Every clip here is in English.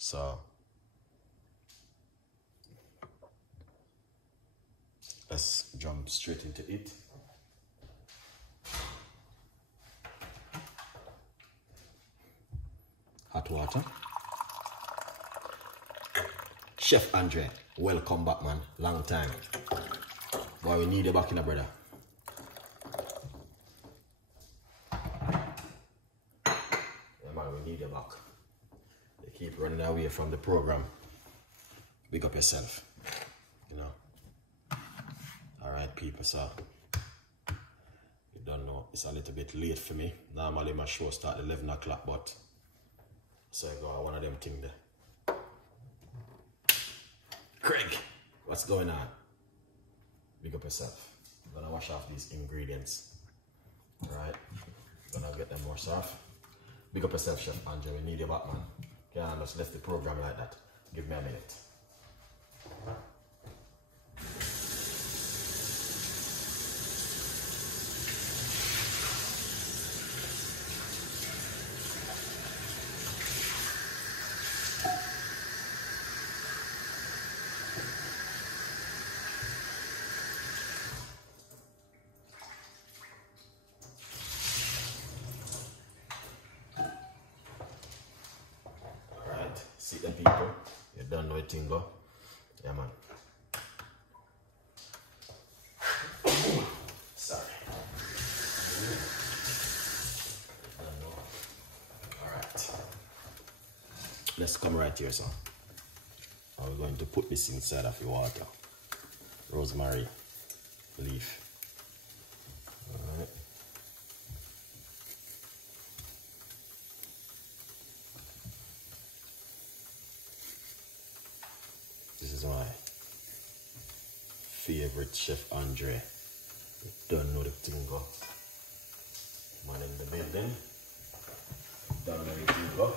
So let's jump straight into it. Hot water. Chef Andre, welcome back, man. Long time. Boy, we need you back in, brother. Yeah, man, we need you back. They keep running away from the program. Big up yourself. You know. Alright, people, so you don't know, it's a little bit late for me. Normally my show starts at 11 o'clock, but so I go one of them things there. Craig, what's going on? Big up yourself. I'm gonna wash off these ingredients. Alright, gonna get them more soft. Big up yourself, Chef Andre. We need you back, man. Can't just left the program like that. Give me a minute. See the people, you don't know a thing go. Yeah, man. Sorry. Alright. Let's come right here, so. We're going to put this inside of your water. Rosemary leaf. Alright. This is my favorite Chef Andre. You don't know the thing go. Man in the building. Don't know the thing go.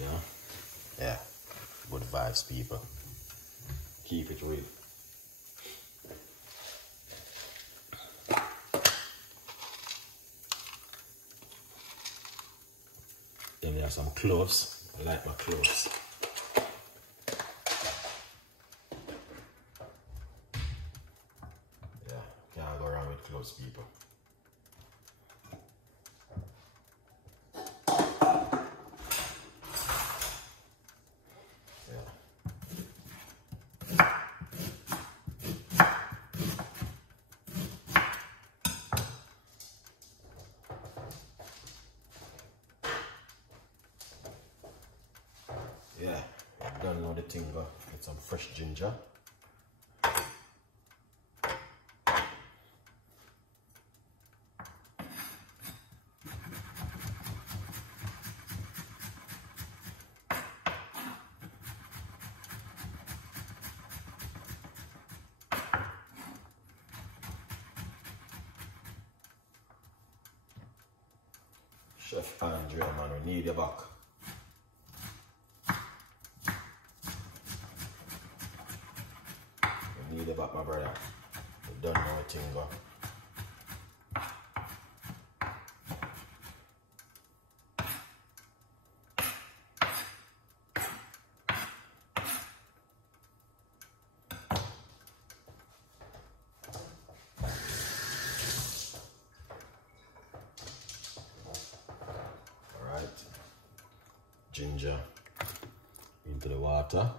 Yeah. Yeah. Good vibes, people. Keep it real. Then we have some cloves. I like my cloves. Close, people. Yeah. Yeah, I don't know the thing, but get some fresh ginger. Chef Andre, man, we need you back. We need you back, my brother. We don't know a thing go. Ginger into the water.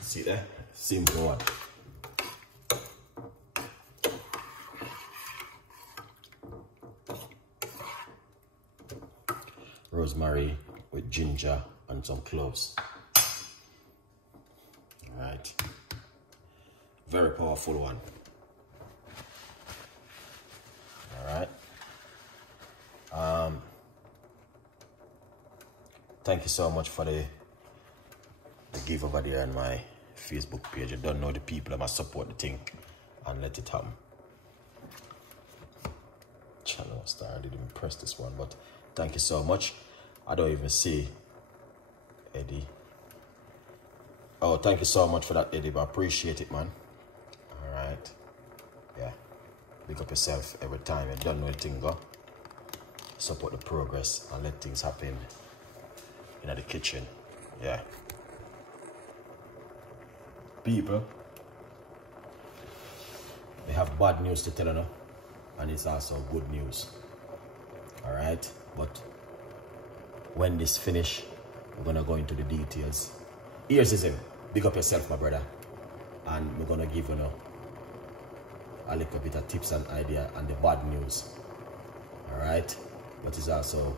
See there? Simple one. Rosemary with ginger and some cloves. Alright. Very powerful one. Alright. thank you so much for the give over there on my Facebook page. I don't know the people that must support the thing and let it happen. Channel star, I didn't even press this one, but thank you so much. I don't even see Eddie. Oh, thank you so much for that, Eddie, but I appreciate it, man. All right. Yeah. Pick up yourself every time. You don't know the thing go. Support the progress and let things happen in the kitchen. Yeah. People, they have bad news to tell you now, and it's also good news. All right. But when this finish, we're gonna go into the details. Here's him. Big up yourself, my brother, and we're gonna give you a little bit of tips and idea and the bad news. All right, but it's also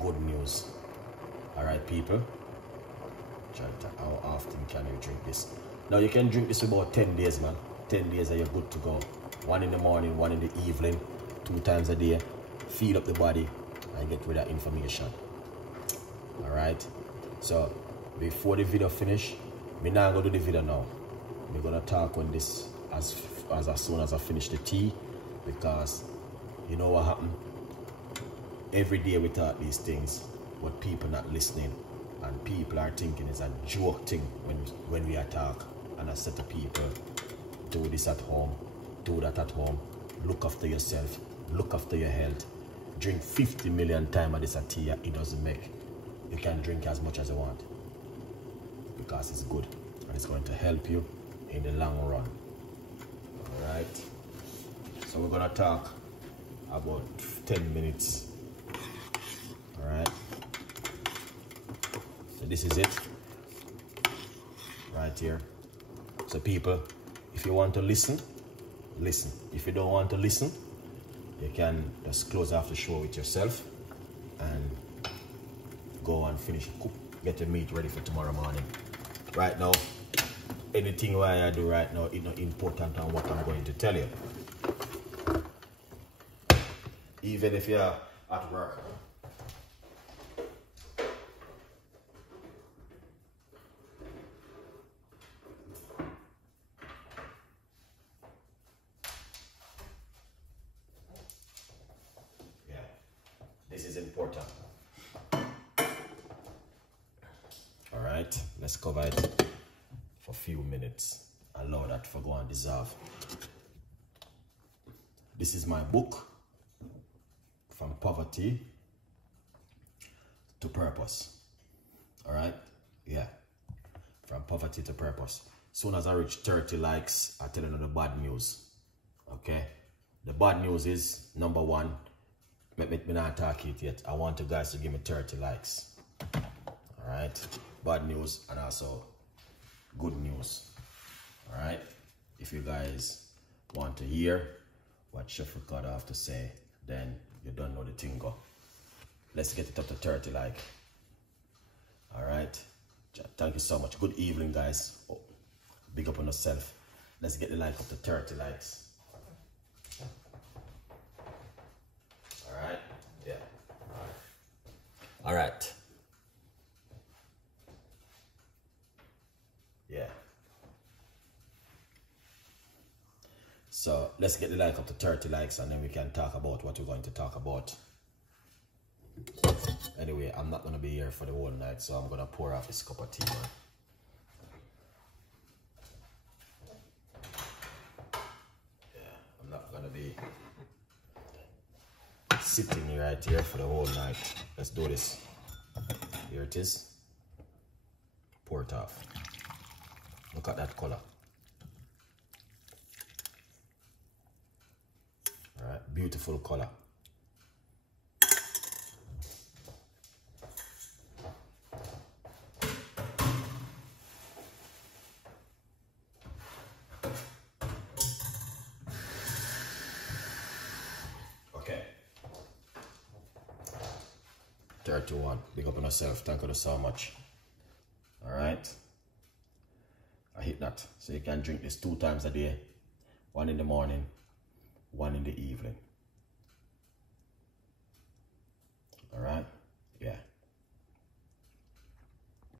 good news. All right, people. How often can you drink this? Now you can drink this about 10 days, man. 10 days and you're good to go. 1 in the morning, 1 in the evening, 2 times a day. Feed up the body and get rid of inflammation. All right. So before the video finish, me now go do the video now. We're gonna talk on this as soon as I finish the tea, because you know what happened. Every day we talk these things, but people not listening, and people are thinking it's a joke thing when we talk. And I said to people, do this at home, do that at home. Look after yourself, look after your health. Drink 50 million times of this tea, it doesn't make. You can drink as much as you want because it's good and it's going to help you in the long run. All right. So we're gonna talk about 10 minutes. All right. So this is it right here. So people, if you want to listen, listen. If you don't want to listen, you can just close off the show with yourself and go and finish cook, get your meat ready for tomorrow morning. Right now, anything what I do right now is not important on what I'm going to tell you. Even if you're at work. Yeah, this is important. Alright, let's cover it for a few minutes. Allow that for go and dissolve. This is my book, From Poverty to Purpose. Alright? Yeah. From Poverty to Purpose. Soon as I reach 30 likes, I'll tell you the bad news. Okay? The bad news is, number one, me not talk it yet. I want you guys to give me 30 likes. Alright? Bad news and also good news. Alright? If you guys want to hear what Chef Ricardo have to say, then you don't know the thing go. Let's get it up to 30 like. Alright? Thank you so much. Good evening, guys. Oh, big up on yourself. Let's get the like up to 30 likes. Alright? Yeah. Alright. Yeah. So let's get the like up to 30 likes and then we can talk about what we're going to talk about. Anyway, I'm not going to be here for the whole night, so I'm going to pour off this cup of tea, man. Yeah, I'm not going to be sitting right here for the whole night. Let's do this. Here it is. Pour it off. Look at that color. All right, beautiful color. Okay. 31. Big up on yourself. Thank you so much. All right. I hit that. So you can drink this 2 times a day. 1 in the morning, 1 in the evening.